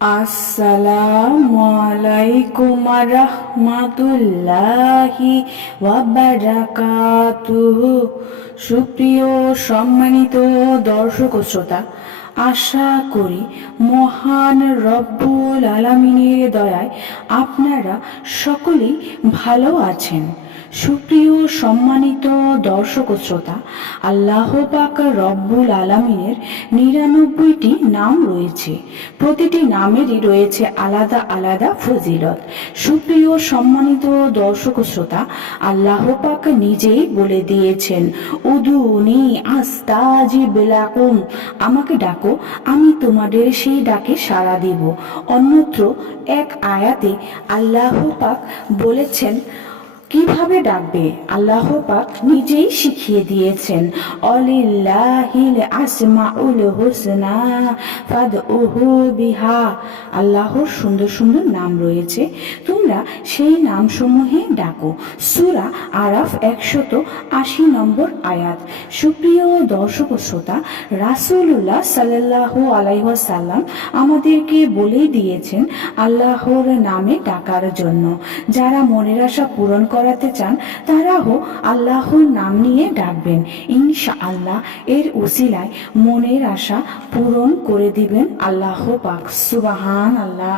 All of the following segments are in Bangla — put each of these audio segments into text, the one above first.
আসসালামু আলাইকুম রাহমাতুল্লাহি ওয়া বারাকাতুহু। সুপ্রিয় সম্মানিত দর্শক ও শ্রোতা, আশা করি মহান রব্বুল আলামিনের দয়ায় আপনারা সকলেই ভালো আছেন। সুপ্রিয় সম্মানিত দর্শক ও শ্রোতা, আল্লাহ পাক রব্বুল আলামিনের ৯৯টি নাম রয়েছে। প্রতিটি নামেরই রয়েছে আলাদা আলাদা ফজিলত। সুপ্রিয় সম্মানিত দর্শক ও শ্রোতা, আল্লাহ পাক নিজেই বলে দিয়েছেন, উদুনি আস্তাজিব লাকুম, আমাকে ডাকো, আমি তোমাদের সেই ডাকে সাড়া দিব। অন্যত্র এক আয়াতে আল্লাহ পাক বলেছেন কিভাবে ডাকবে। আল্লাহ পাক নিজেই শিখিয়ে দিয়েছেন, অলিল্লাহিল আসমাউল হুসনা ফাদউহু বিহা। আল্লাহর সুন্দর সুন্দর নাম রয়েছে, তোমরা সেই নামসমূহে ডাকো। সূরা আরাফ ১৮০ নম্বর আয়াত। সুপ্রিয় দর্শক ও শ্রোতা, রাসূলুল্লাহ সাল্লাল্লাহু আলাইহি ওয়াসাল্লাম আমাদেরকে বলে দিয়েছেন আল্লাহর নামে ডাকার জন্য। যারা মনের আশা পূরণ করাতে চান তারাও আল্লাহর নাম নিয়ে ডাকবেন, ইনশাআল্লাহ এর উসিলায় মনের আশা পূরণ করে দিবেন আল্লাহ পাক। সুবহান আল্লাহ।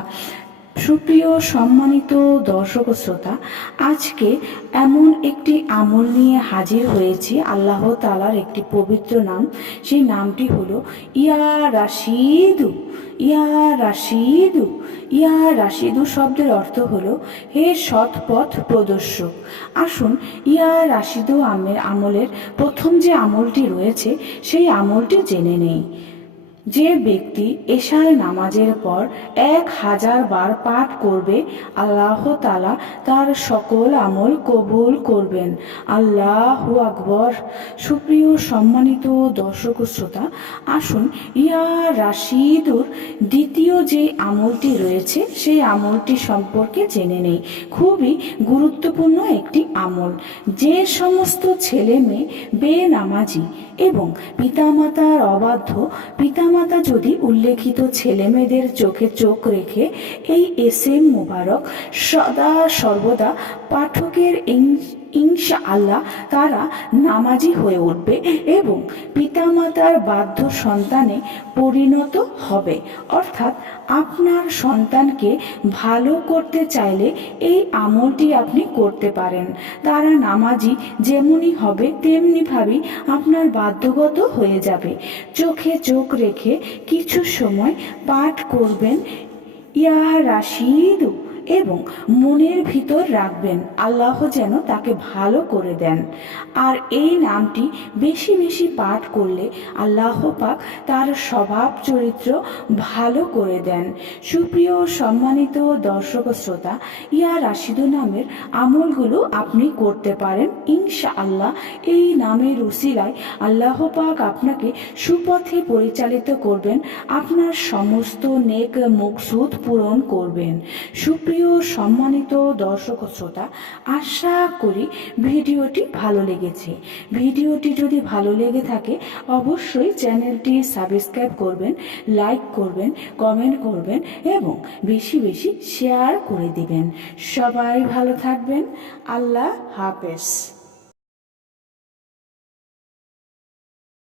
সুপ্রিয় সম্মানিত দর্শক ও শ্রোতা, আজকে এমন একটি আমল নিয়ে হাজির হয়েছি, আল্লাহ তাআলার একটি পবিত্র নাম। সেই নামটি হলো ইয়া রাশিদু। ইয়া রাশিদু। ইয়া রাশিদু শব্দের অর্থ হলো হে সৎ পথ প্রদর্শক। আসুন ইয়া রাশিদু আমলের প্রথম যে আমলটি রয়েছে সেই আমলটি জেনে নেই। যে ব্যক্তি এশার নামাজের পর ১০০০ বার পাঠ করবে, আল্লাহ তাআলা তার সকল আমল কবুল করবেন। আল্লাহু আকবার। সুপ্রিয় সম্মানিত দর্শক ও শ্রোতা, আসুন ইয়া রাশিদুর দ্বিতীয় যে আমলটি রয়েছে সেই আমলটি সম্পর্কে জেনে নেই। খুবই গুরুত্বপূর্ণ একটি আমল। যে সমস্ত ছেলে মেয়ে বেনামাজি এবং পিতামাতার অবাধ্য, পিতামাতা যদি উল্লেখিত ছেলে মেয়েদের চোখে চোখ রেখে এই এসএম মোবারক সদা সর্বদা পাঠকের ইনশাআল্লাহ তারা নামাজি হয়ে উঠবে এবং পিতামাতার বাধ্য সন্তানে পরিণত হবে। অর্থাৎ আপনার সন্তানকে ভালো করতে চাইলে এই আমলটি আপনি করতে পারেন। তারা নামাজি যেমনই হবে তেমনিভাবেই আপনার বাধ্যগত হয়ে যাবে। চোখে চোখ রেখে কিছু সময় পাঠ করবেন ইয়া রাশিদু এবং মনের ভিতর রাখবেন আল্লাহ যেন তাকে ভালো করে দেন। আর এই নামটি বেশি বেশি পাঠ করলে আল্লাহ পাক তার স্বভাব চরিত্র ভালো করে দেন। সুপ্রিয় সম্মানিত দর্শক শ্রোতা, ইয়া রাশিদু নামের আমলগুলো আপনি করতে পারেন ইনশাআল্লাহ। এই নামের উসিলায় আল্লাহ পাক আপনাকে সুপথে পরিচালিত করবেন, আপনার সমস্ত নেক মকসুদ পূরণ করবেন। সুপ্রিয় সম্মানিত দর্শক শ্রোতা, আশা করি ভিডিওটি ভালো লেগেছে। ভিডিওটি যদি ভালো লেগে থাকে অবশ্যই চ্যানেলটি সাবস্ক্রাইব করবেন, লাইক করবেন, কমেন্ট করবেন এবং বেশি বেশি শেয়ার করে দিবেন। সবাই ভালো থাকবেন। আল্লাহ হাফেজ।